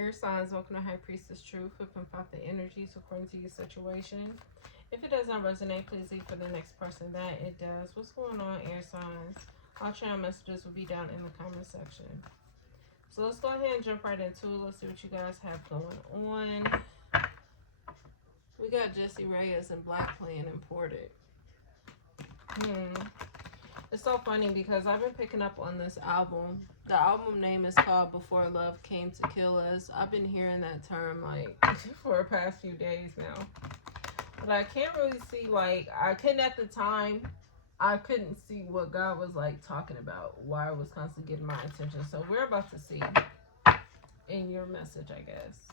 Air signs, welcome to High Priestess Truth. We'll pump out the energies according to your situation. If it does not resonate, please leave for the next person that it does. What's going on, air signs? All channel messages will be down in the comment section. So let's go ahead and jump right into it. Let's see what you guys have going on. We got Jesse Reyes and Black playing Imported. It's so funny because I've been picking up on this album. The album name is called Before Love Came to Kill Us. I've been hearing that term like for the past few days now. But I can't really see, like, I couldn't at the time, I couldn't see what God was like talking about, why it was constantly getting my attention. So we're about to see in your message, I guess.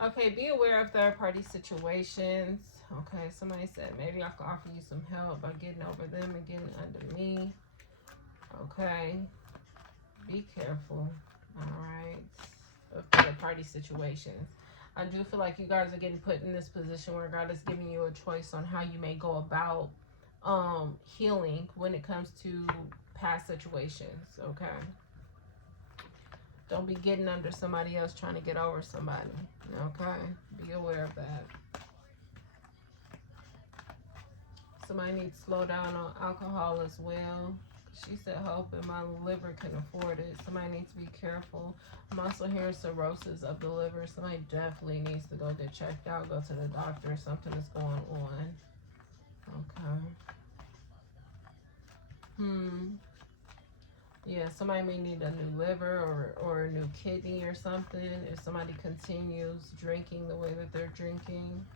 Okay, be aware of third-party situations. Okay, somebody said maybe I could offer you some help by getting over them and getting under me. Okay, be careful. All right, of third-party situations. I do feel like you guys are getting put in this position where God is giving you a choice on how you may go about healing when it comes to past situations. Okay, don't be getting under somebody else trying to get over somebody. Okay, be aware of that. Somebody needs to slow down on alcohol as well. She said, hope and my liver can afford it. Somebody needs to be careful. I'm also hearing cirrhosis of the liver. Somebody definitely needs to go get checked out, go to the doctor. Something is going on. Okay. Yeah, somebody may need a new liver or a new kidney or something if somebody continues drinking the way that they're drinking.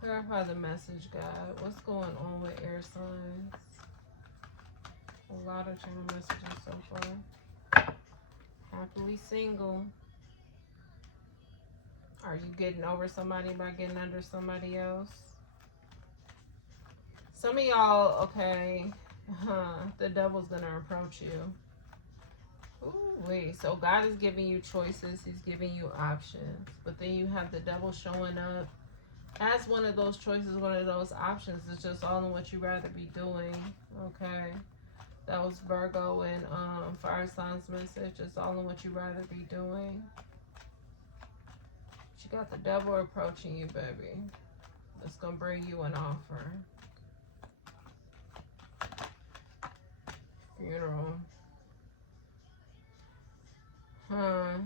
Clarify the message, God. What's going on with air signs? A lot of channel messages so far. Happily single. Are you getting over somebody by getting under somebody else? Some of y'all, okay, the devil's gonna approach you. Ooh, wait, so God is giving you choices. He's giving you options. But then you have the devil showing up as one of those choices, one of those options. It's just all in what you rather be doing. Okay, that was Virgo and fire signs message. It's all in what you rather be doing. But you got the devil approaching you, baby. That's gonna bring you an offer. Funeral.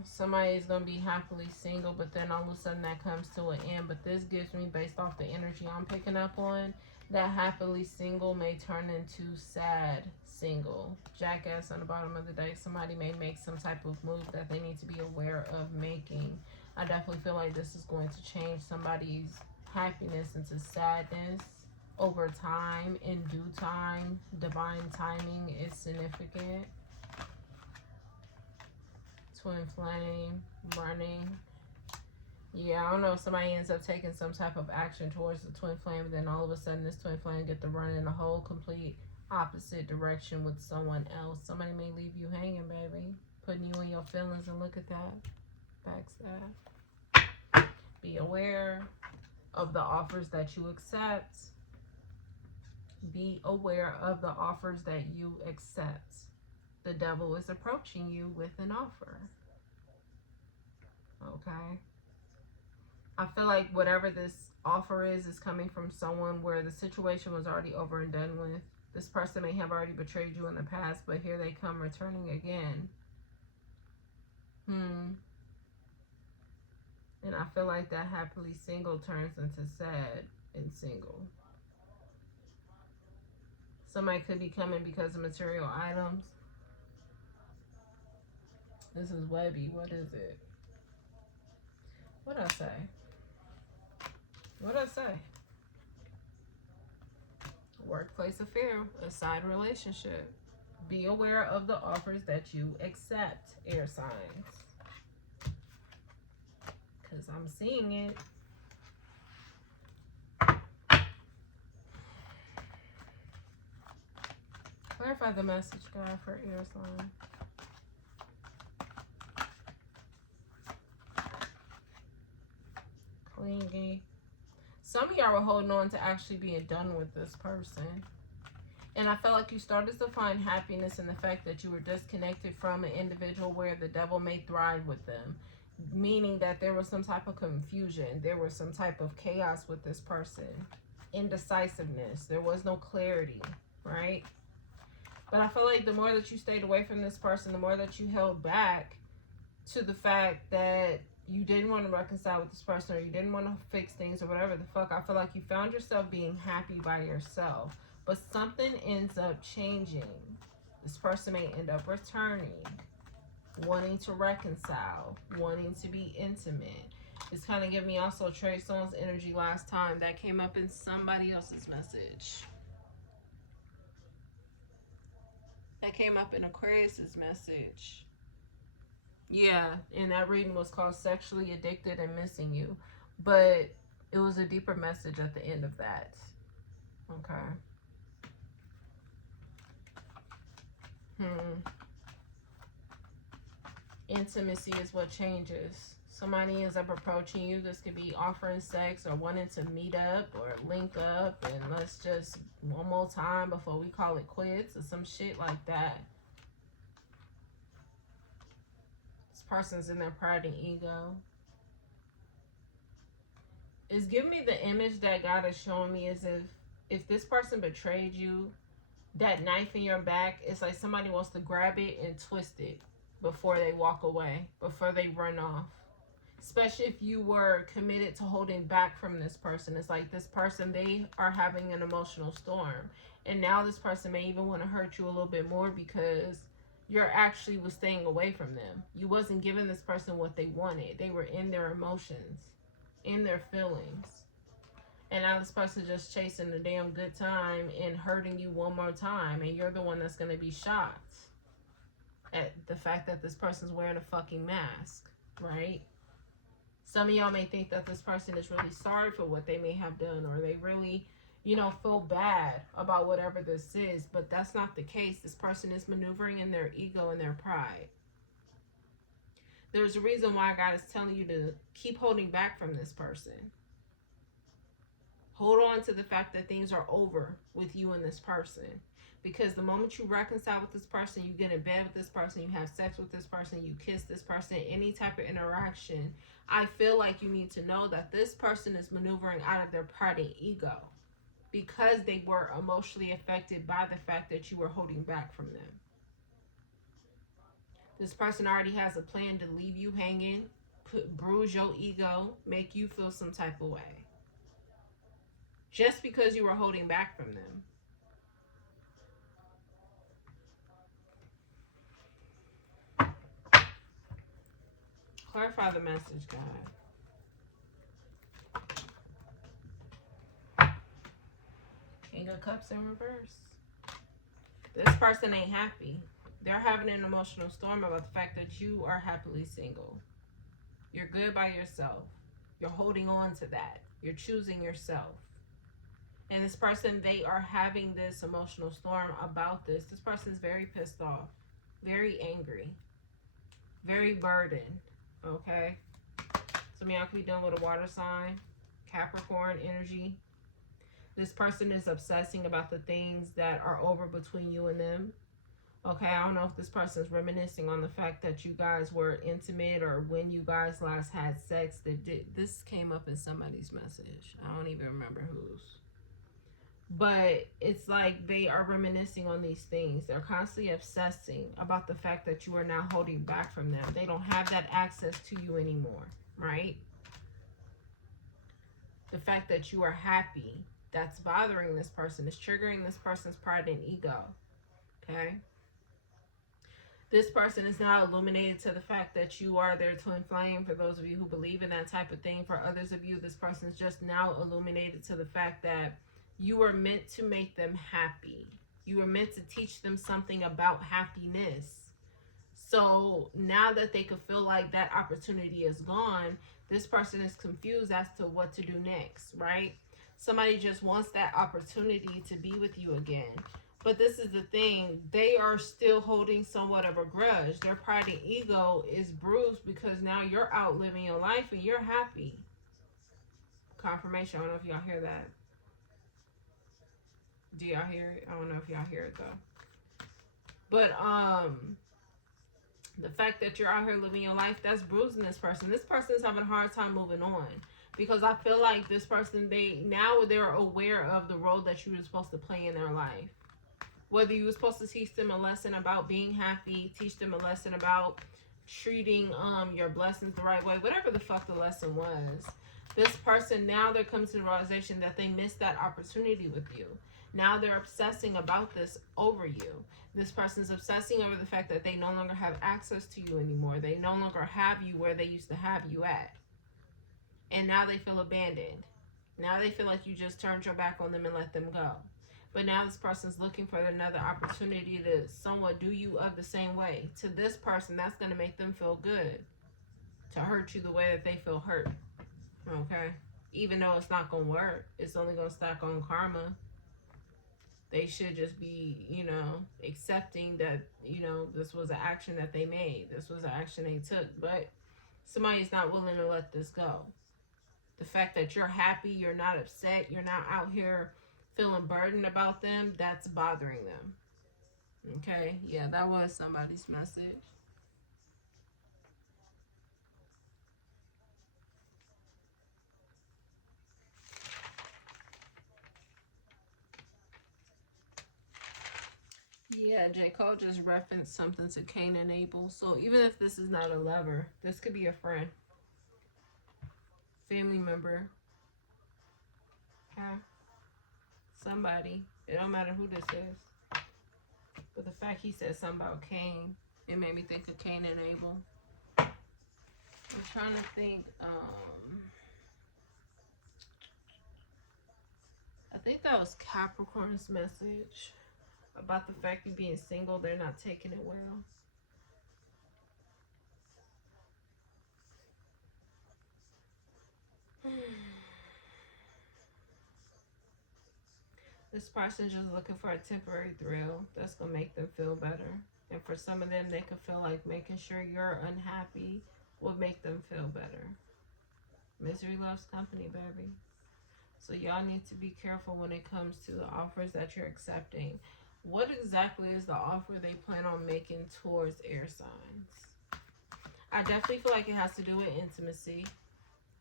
Somebody's gonna be happily single, but then all of a sudden that comes to an end. But this gives me, based off the energy I'm picking up on, that happily single may turn into sad single. Jackass on the bottom of the deck. Somebody may make some type of move that they need to be aware of making. I definitely feel like this is going to change somebody's happiness into sadness over time, in due time. Divine timing is significant. Twin flame, running. Yeah, I don't know if somebody ends up taking some type of action towards the twin flame, and then all of a sudden this twin flame get to run in a whole complete opposite direction with someone else. Somebody may leave you hanging, baby. Putting you in your feelings, and look at that. Backstab. Be aware of the offers that you accept. Be aware of the offers that you accept. The devil is approaching you with an offer. Okay. I feel like whatever this offer is coming from someone where the situation was already over and done with. This person may have already betrayed you in the past, but here they come returning again. And I feel like that happily single turns into sad and single. Somebody could be coming because of material items. This is Webby. What is it? What'd I say? What'd I say? Workplace affair, a side relationship. Be aware of the offers that you accept, air signs. Because I'm seeing it. Clarify the message, God, for air sign. Clingy. Some of y'all are holding on to actually being done with this person. And I felt like you started to find happiness in the fact that you were disconnected from an individual where the devil may thrive with them. Meaning that there was some type of confusion. There was some type of chaos with this person. Indecisiveness. There was no clarity, right? But I feel like the more that you stayed away from this person, the more that you held back to the fact that you didn't want to reconcile with this person, or you didn't want to fix things, or whatever the fuck. I feel like you found yourself being happy by yourself. But something ends up changing. This person may end up returning, wanting to reconcile, wanting to be intimate. It's kind of giving me also Trey Songz energy last time. That came up in somebody else's message. That came up in Aquarius's message. Yeah, and that reading was called Sexually Addicted and Missing You. But it was a deeper message at the end of that. Okay. Intimacy is what changes. Somebody ends up approaching you. This could be offering sex or wanting to meet up or link up and let's just one more time before we call it quits or some shit like that. This person's in their pride and ego. It's giving me the image that God is showing me is if this person betrayed you, that knife in your back, it's like somebody wants to grab it and twist it before they walk away, before they run off. Especially if you were committed to holding back from this person. It's like this person, they are having an emotional storm. And now this person may even want to hurt you a little bit more because you're actually was staying away from them. You wasn't giving this person what they wanted. They were in their emotions, in their feelings. And now this person just chasing a damn good time and hurting you one more time. And you're the one that's going to be shocked at the fact that this person's wearing a fucking mask, right? Some of y'all may think that this person is really sorry for what they may have done, or they really, feel bad about whatever this is. But that's not the case. This person is maneuvering in their ego and their pride. There's a reason why God is telling you to keep holding back from this person. Hold on to the fact that things are over with you and this person. Because the moment you reconcile with this person, you get in bed with this person, you have sex with this person, you kiss this person, any type of interaction, I feel like you need to know that this person is maneuvering out of their pride and ego because they were emotionally affected by the fact that you were holding back from them. This person already has a plan to leave you hanging, bruise your ego, make you feel some type of way. Just because you were holding back from them. Clarify the message, God. King of Cups in reverse. This person ain't happy. They're having an emotional storm about the fact that you are happily single. You're good by yourself. You're holding on to that. You're choosing yourself. And this person, they are having this emotional storm about this. This person is very pissed off, very angry, very burdened, okay? Some of y'all could be dealing with a water sign, Capricorn energy. This person is obsessing about the things that are over between you and them. Okay, I don't know if this person is reminiscing on the fact that you guys were intimate or when you guys last had sex. This came up in somebody's message. I don't even remember whose. But it's like they are reminiscing on these things. They're constantly obsessing about the fact that you are now holding back from them. They don't have that access to you anymore, right? The fact that you are happy, that's bothering this person. It's triggering this person's pride and ego, okay? This person is now illuminated to the fact that you are their twin flame. For those of you who believe in that type of thing. For others of you, this person is just now illuminated to the fact that you were meant to make them happy. You were meant to teach them something about happiness. So now that they could feel like that opportunity is gone, this person is confused as to what to do next, right? Somebody just wants that opportunity to be with you again. But this is the thing, they are still holding somewhat of a grudge. Their pride and ego is bruised because now you're out living your life and you're happy. Confirmation, I don't know if y'all hear that. Do y'all hear it? I don't know if y'all hear it though. But the fact that you're out here living your life, that's bruising this person. This person is having a hard time moving on, because I feel like this person, they're aware of the role that you were supposed to play in their life. Whether you were supposed to teach them a lesson about being happy, teach them a lesson about treating your blessings the right way, whatever the fuck the lesson was. This person, now they're coming to the realization that they missed that opportunity with you. Now they're obsessing about this over you. This person's obsessing over the fact that they no longer have access to you anymore. They no longer have you where they used to have you at. And now they feel abandoned. Now they feel like you just turned your back on them and let them go. But now this person's looking for another opportunity to somewhat do you of the same way. To this person, that's going to make them feel good. To hurt you the way that they feel hurt. Okay? Even though it's not going to work. It's only going to stack on karma. They should just be, accepting that, this was an action that they made. This was an action they took. But somebody's not willing to let this go. The fact that you're happy, you're not upset, you're not out here feeling burdened about them, that's bothering them. Okay? Yeah, that was somebody's message. Yeah, J. Cole just referenced something to Cain and Abel. So even if this is not a lover, this could be a friend, family member, okay? Somebody. It don't matter who this is. But the fact he said something about Cain, it made me think of Cain and Abel. I'm trying to think, I think that was Capricorn's message about the fact of being single. They're not taking it well. This person's just looking for a temporary thrill that's going to make them feel better. And for some of them, they could feel like making sure you're unhappy will make them feel better. Misery loves company, baby. So y'all need to be careful when it comes to the offers that you're accepting. What exactly is the offer they plan on making towards air signs? I definitely feel like it has to do with intimacy.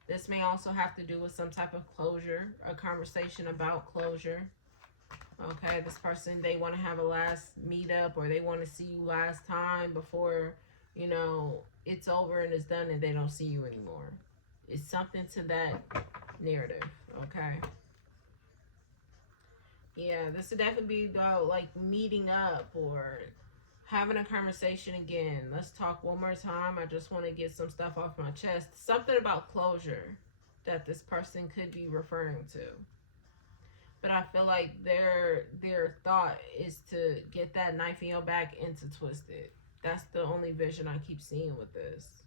This may also have to do with some type of closure, a conversation about closure. Okay, this person, they want to have a last meetup, or they want to see you last time before, it's over and it's done and they don't see you anymore. It's something to that narrative, okay? Yeah, this would definitely be about like meeting up or having a conversation again. Let's talk one more time. I just want to get some stuff off my chest. Something about closure that this person could be referring to. But I feel like their thought is to get that knife in your back and to twist it. That's the only vision I keep seeing with this.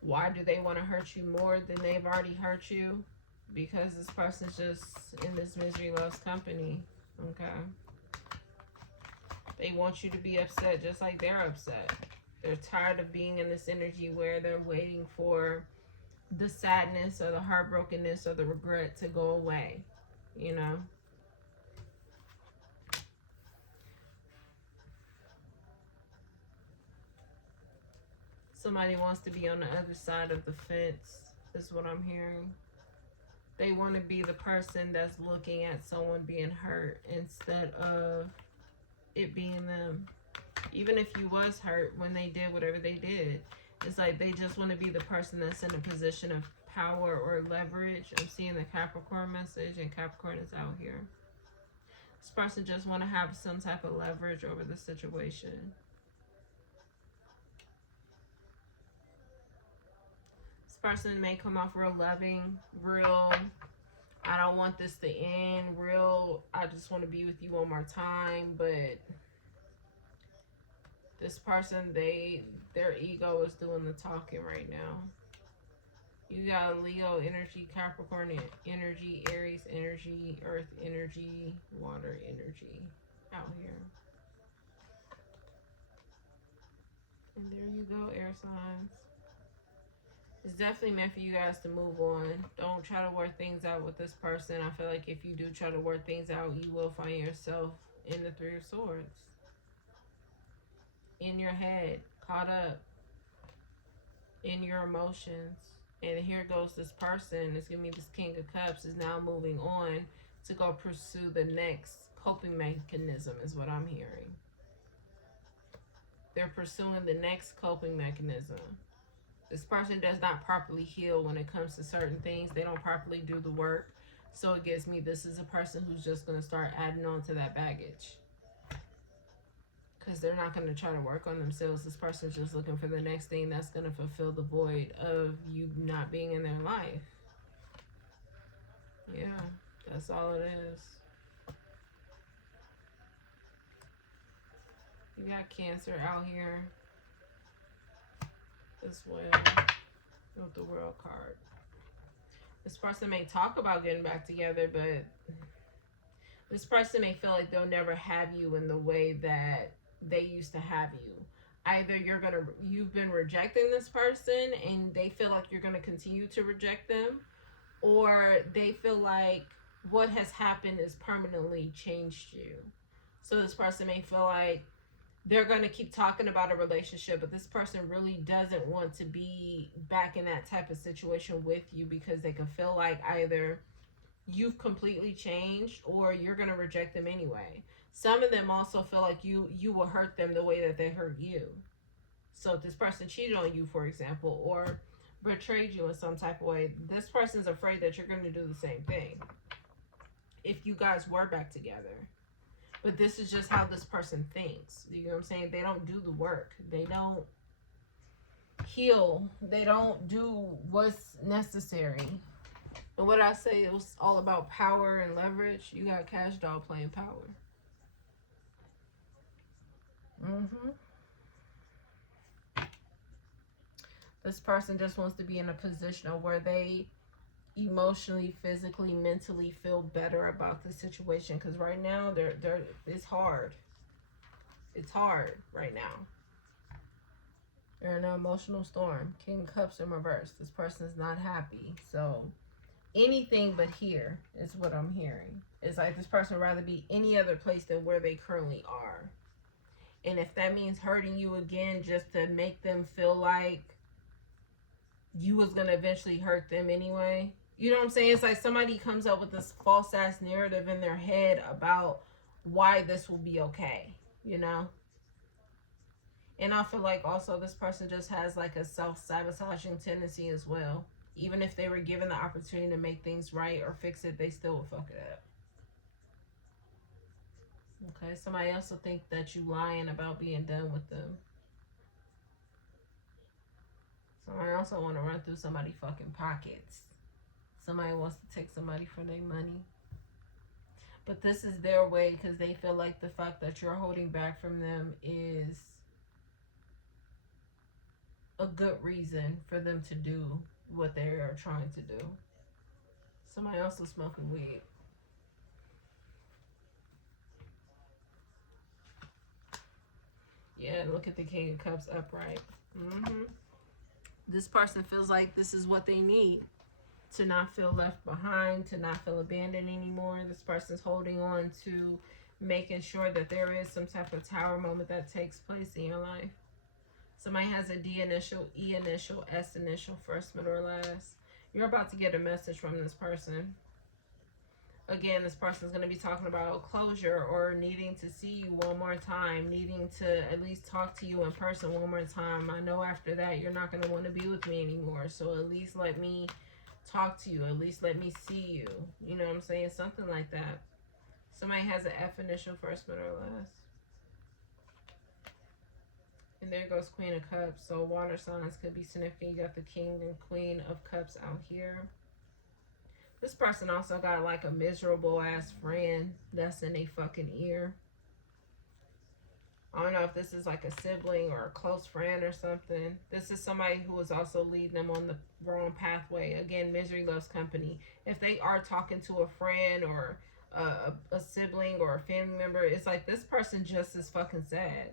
Why do they want to hurt you more than they've already hurt you? Because this person's just in this misery loves company. Okay. They want you to be upset just like they're upset. They're tired of being in this energy where they're waiting for the sadness or the heartbrokenness or the regret to go away, Somebody wants to be on the other side of the fence, is what I'm hearing. They want to be the person that's looking at someone being hurt instead of it being them. Even if you was hurt when they did whatever they did, it's like they just want to be the person that's in a position of power or leverage. I'm seeing the Capricorn message, and Capricorn is out here. This person just want to have some type of leverage over the situation. This person may come off real loving, real, I don't want this to end, real, I just want to be with you one more time. But this person, their ego is doing the talking right now. You got Leo energy, Capricorn energy, Aries energy, Earth energy, water energy out here. And there you go, air signs. It's definitely meant for you guys to move on. Don't try to work things out with this person. I feel like if you do try to work things out, you will find yourself in the Three of Swords. In your head, caught up in your emotions. And here goes this person. It's giving me this King of Cups is now moving on to go pursue the next coping mechanism is what I'm hearing. They're pursuing the next coping mechanism. This person does not properly heal when it comes to certain things. They don't properly do the work. So it gives me this is a person who's just going to start adding on to that baggage. Because they're not going to try to work on themselves. This person's just looking for the next thing that's going to fulfill the void of you not being in their life. Yeah, that's all it is. You got Cancer out here as well with the World card. This person may talk about getting back together, but this person may feel like they'll never have you in the way that they used to have you. Either you've been rejecting this person and they feel like you're gonna continue to reject them, or they feel like what has happened has permanently changed you. So this person may feel like they're going to keep talking about a relationship, but this person really doesn't want to be back in that type of situation with you because they can feel like either you've completely changed or you're going to reject them anyway. Some of them also feel like you will hurt them the way that they hurt you. So if this person cheated on you, for example, or betrayed you in some type of way, this person's afraid that you're going to do the same thing if you guys were back together. But this is just how this person thinks. You know what I'm saying? They don't do the work. They don't heal. They don't do what's necessary. And what I say, it was all about power and leverage. You got Cash Doll playing power. This person just wants to be in a position where they emotionally, physically, mentally feel better about the situation, because right now it's hard. It's hard right now. They're in an emotional storm. King of Cups in reverse. This person's not happy. So anything but here is what I'm hearing. It's like this person would rather be any other place than where they currently are. And if that means hurting you again just to make them feel like you was going to eventually hurt them anyway. You know what I'm saying? It's like somebody comes up with this false ass narrative in their head about why this will be okay, you know? And I feel like also this person just has like a self-sabotaging tendency as well. Even if they were given the opportunity to make things right or fix it, they still will fuck it up. Okay, somebody else will think that you lying about being done with them. Somebody also want to run through somebody's fucking pockets. Somebody wants to take somebody for their money. But this is their way because they feel like the fact that you're holding back from them is a good reason for them to do what they are trying to do. Somebody else is smoking weed. Yeah, look at the King of Cups upright. This person feels like this is what they need to not feel left behind, to not feel abandoned anymore. This person's holding on to making sure that there is some type of tower moment that takes place in your life. Somebody has a D initial, E initial, S initial, first, middle, or last. You're about to get a message from this person. Again, this person's going to be talking about closure or needing to see you one more time, needing to at least talk to you in person one more time. I know after that you're not going to want to be with me anymore, so at least let me talk to you. At least let me see you. You know what I'm saying? Something like that. Somebody has an F initial, first, middle, or last. And there goes Queen of Cups. So water signs could be significant. You got the King and Queen of Cups out here. This person also got like a miserable ass friend that's in a fucking ear. I don't know if this is like a sibling or a close friend or something. This is somebody who is also leading them on the wrong pathway. Again, misery loves company. If they are talking to a friend or a sibling or a family member, it's like this person just is fucking sad.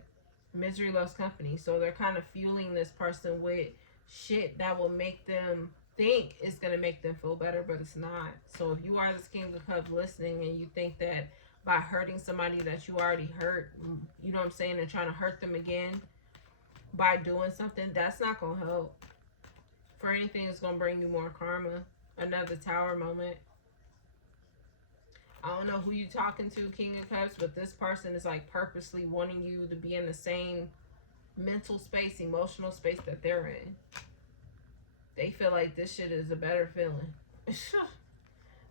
Misery loves company. So they're kind of fueling this person with shit that will make them think it's going to make them feel better, but it's not. So if you are this King of Cups listening and you think that by hurting somebody that you already hurt, you know what I'm saying, and trying to hurt them again by doing something, that's not going to help. For anything, it's going to bring you more karma. Another Tower moment. I don't know who you talking to, King of Cups, but this person is like purposely wanting you to be in the same mental space, emotional space that they're in. They feel like this shit is a better feeling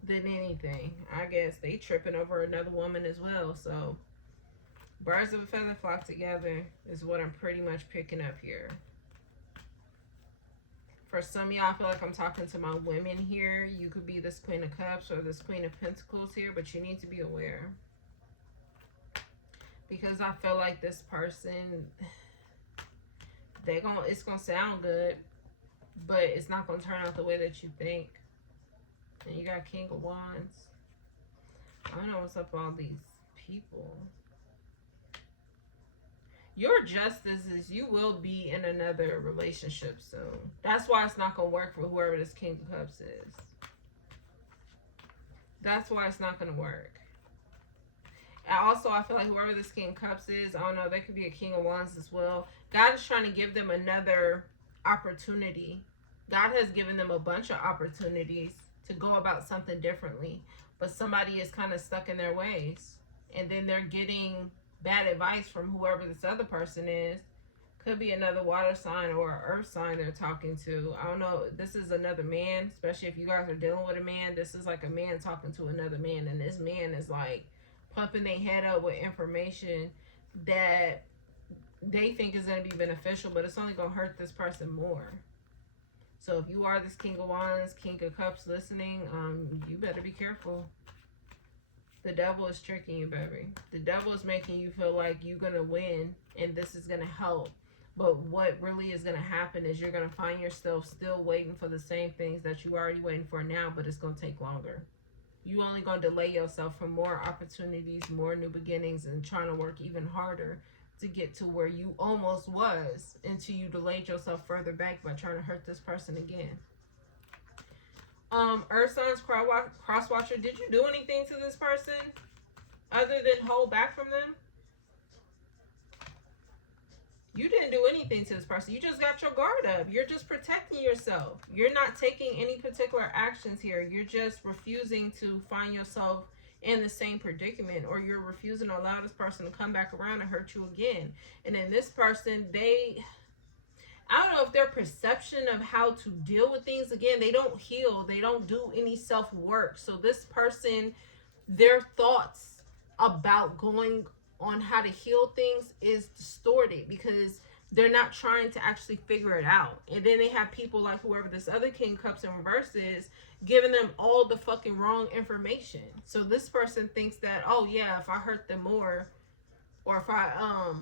than anything. I guess they tripping over another woman as well. So birds of a feather flock together is what I'm pretty much picking up here. For some of y'all, I feel like I'm talking to my women here. You could be this Queen of Cups or this Queen of Pentacles here, but you need to be aware. Because I feel like this person, it's gonna sound good, but it's not gonna turn out the way that you think. And you got King of Wands. I don't know what's up with all these people. Your justice is you will be in another relationship soon. That's why it's not going to work for whoever this King of Cups is. That's why it's not going to work. And also, I feel like whoever this King of Cups is, I don't know, they could be a King of Wands as well. God is trying to give them another opportunity. God has given them a bunch of opportunities to go about something differently. But somebody is kind of stuck in their ways. And then they're getting bad advice from whoever this other person is. Could be another water sign or an earth sign they're talking to. I don't know. This is another man, especially if you guys are dealing with a man. This is like a man talking to another man, and this man is like pumping their head up with information that they think is going to be beneficial, but it's only going to hurt this person more. So if you are this King of Wands, King of Cups listening, you better be careful. The devil is tricking you, baby. The devil is making you feel like you're going to win and this is going to help. But what really is going to happen is you're going to find yourself still waiting for the same things that you're already waiting for now, but it's going to take longer. You only going to delay yourself for more opportunities, more new beginnings, and trying to work even harder to get to where you almost was until you delayed yourself further back by trying to hurt this person again. Earth signs, cross watcher, did you do anything to this person other than hold back from them? You didn't do anything to this person. You just got your guard up. You're just protecting yourself. You're not taking any particular actions here. You're just refusing to find yourself in the same predicament, or you're refusing to allow this person to come back around and hurt you again. And then this person, I don't know if their perception of how to deal with things, again, they don't heal. They don't do any self-work. So this person, their thoughts about going on how to heal things is distorted because they're not trying to actually figure it out. And then they have people like whoever this other King Cups in reverse is, giving them all the fucking wrong information. So this person thinks that, oh yeah, if I hurt them more, or if I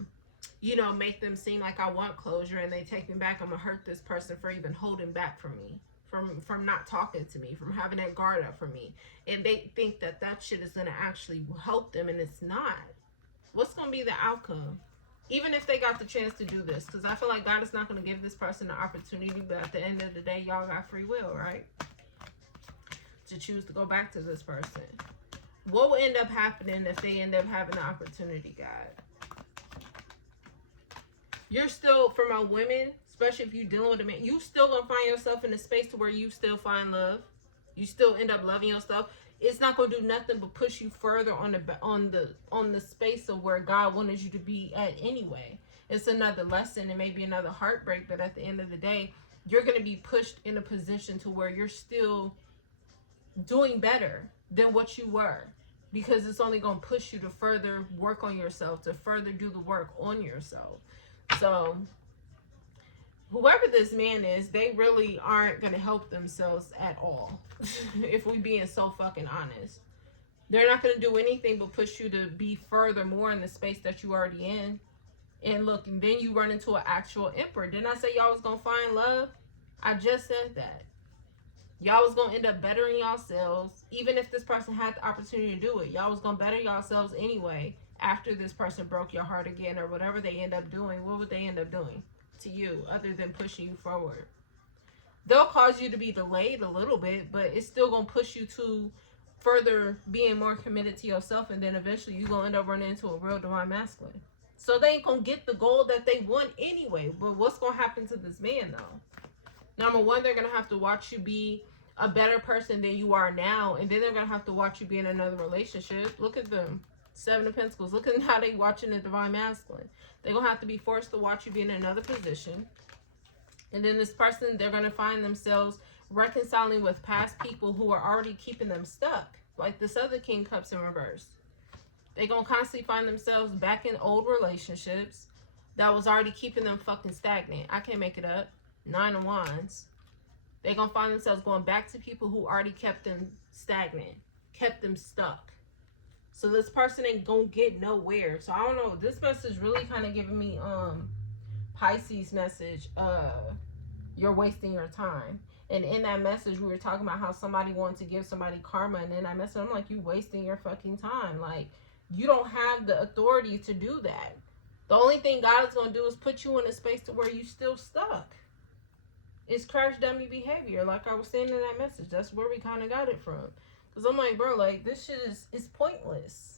make them seem like I want closure and they take me back, I'm gonna hurt this person for even holding back from me, from not talking to me, from having that guard up for me. And they think that that shit is gonna actually help them, and it's not. What's gonna be the outcome? Even if they got the chance to do this, because I feel like God is not gonna give this person the opportunity, but at the end of the day, y'all got free will, right? To choose to go back to this person. What will end up happening if they end up having the opportunity, God? You're still, for my women, especially if you're dealing with a man, you still gonna find yourself in a space to where you still find love. You still end up loving yourself. It's not gonna do nothing but push you further on the space of where God wanted you to be at anyway. It's another lesson and maybe another heartbreak, but at the end of the day, you're gonna be pushed in a position to where you're still doing better than what you were, because it's only going to push you to further work on yourself, to further do the work on yourself. So whoever this man is, they really aren't going to help themselves at all. If we being so fucking honest, they're not going to do anything but push you to be further more in the space that you already in. And look, and then you run into an actual emperor. Didn't I say y'all was going to find love? I just said that. Y'all was going to end up bettering yourselves. Even if this person had the opportunity to do it, y'all was going to better yourselves anyway after this person broke your heart again, or whatever they end up doing. What would they end up doing to you other than pushing you forward? They'll cause you to be delayed a little bit, but it's still gonna push you to further being more committed to yourself, and then eventually you're gonna end up running into a real divine masculine. So they ain't gonna get the goal that they want anyway. But what's gonna happen to this man though? Number one, they're gonna have to watch you be a better person than you are now, and then they're gonna have to watch you be in another relationship. Look at them. Seven of Pentacles. Look at how they watching the divine masculine. They're gonna have to be forced to watch you be in another position. And then this person, they're going to find themselves reconciling with past people who are already keeping them stuck. Like this other King Cups in reverse. They're going to constantly find themselves back in old relationships that was already keeping them fucking stagnant. I can't make it up. Nine of Wands. They're going to find themselves going back to people who already kept them stagnant. Kept them stuck. So this person ain't going to get nowhere. So I don't know. This message really kind of giving me, Pisces message, you're wasting your time. And in that message, we were talking about how somebody wanted to give somebody karma. And in that message, I'm like, you wasting your fucking time. Like, you don't have the authority to do that. The only thing God is going to do is put you in a space to where you still stuck. It's crash dummy behavior. Like I was saying in that message. That's where we kind of got it from. Because I'm like, bro, like, this shit is pointless.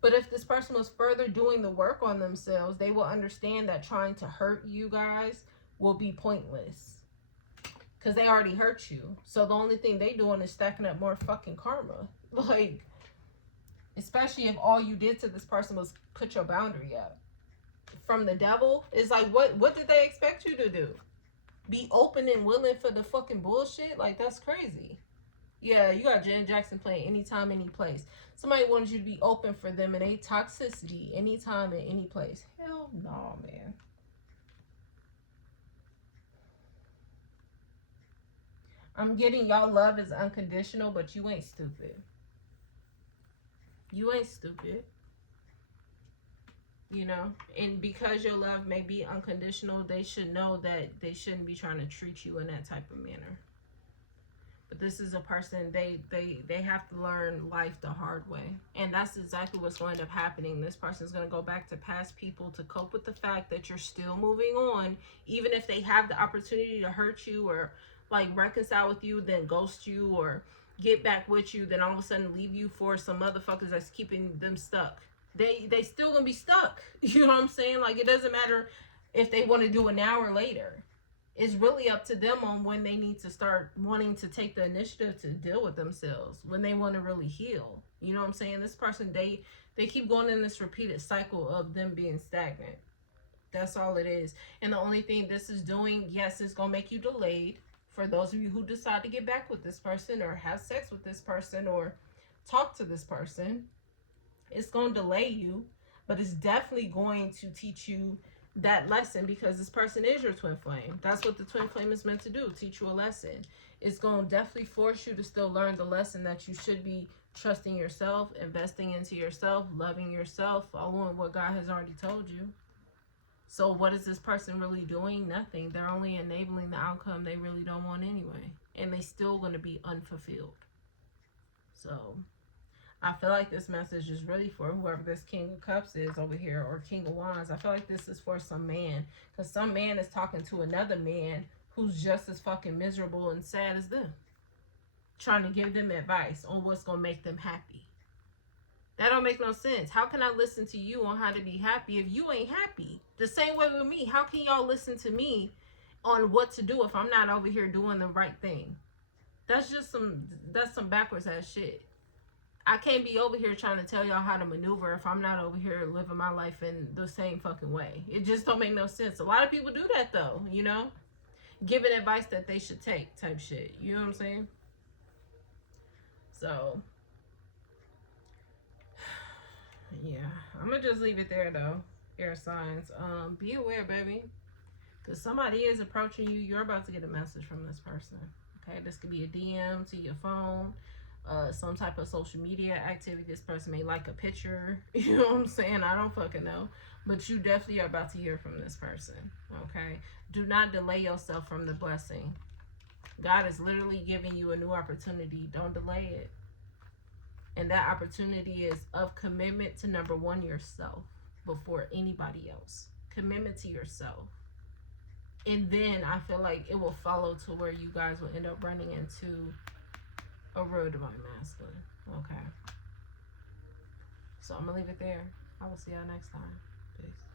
But if this person was further doing the work on themselves, they will understand that trying to hurt you guys will be pointless. Because they already hurt you. So the only thing they doing is stacking up more fucking karma. Like, especially if all you did to this person was put your boundary up. From the devil, it's like, what did they expect you to do? Be open and willing for the fucking bullshit? Like, that's crazy. Yeah, you got Jen Jackson playing anytime, any place. Somebody wanted you to be open for them and a toxicity anytime and any place. Hell no, man. I'm getting y'all love is unconditional, but you ain't stupid. You ain't stupid. You know? And because your love may be unconditional, they should know that they shouldn't be trying to treat you in that type of manner. But this is a person, they have to learn life the hard way. And that's exactly what's going to end up happening. This person's going to go back to past people to cope with the fact that you're still moving on. Even if they have the opportunity to hurt you or like reconcile with you, then ghost you or get back with you, then all of a sudden leave you for some motherfuckers that's keeping them stuck. They still going to be stuck. You know what I'm saying? Like, it doesn't matter if they want to do it now or later. It's really up to them on when they need to start wanting to take the initiative to deal with themselves, when they want to really heal. You know what I'm saying? This person, they keep going in this repeated cycle of them being stagnant. That's all it is. And the only thing this is doing, yes, it's going to make you delayed. For those of you who decide to get back with this person or have sex with this person or talk to this person, it's going to delay you, but it's definitely going to teach you that lesson, because this person is your twin flame. That's what the twin flame is meant to do, teach you a lesson. It's going to definitely force you to still learn the lesson that you should be trusting yourself, investing into yourself, loving yourself, following what God has already told you. So what is this person really doing? Nothing. They're only enabling the outcome they really don't want anyway. And they still going to be unfulfilled. So I feel like this message is really for whoever this King of Cups is over here, or King of Wands. I feel like this is for some man, because some man is talking to another man who's just as fucking miserable and sad as them, trying to give them advice on what's going to make them happy. That don't make no sense. How can I listen to you on how to be happy if you ain't happy? The same way with me. How can y'all listen to me on what to do if I'm not over here doing the right thing? That's some backwards ass shit. I can't be over here trying to tell y'all how to maneuver if I'm not over here living my life in the same fucking way. It just don't make no sense. A lot of people do that though, you know? Giving advice that they should take type shit. You know what I'm saying? So, yeah. I'm gonna just leave it there though. Air signs. Be aware, baby. Because somebody is approaching you. You're about to get a message from this person. Okay? This could be a DM to your phone. Some type of social media activity. This person may like a picture. You know what I'm saying? I don't fucking know. But you definitely are about to hear from this person. Okay? Do not delay yourself from the blessing. God is literally giving you a new opportunity. Don't delay it. And that opportunity is of commitment to number one, yourself, before anybody else. Commitment to yourself. And then I feel like it will follow to where you guys will end up running into a real divine masculine. Okay. So I'm going to leave it there. I will see y'all next time. Peace.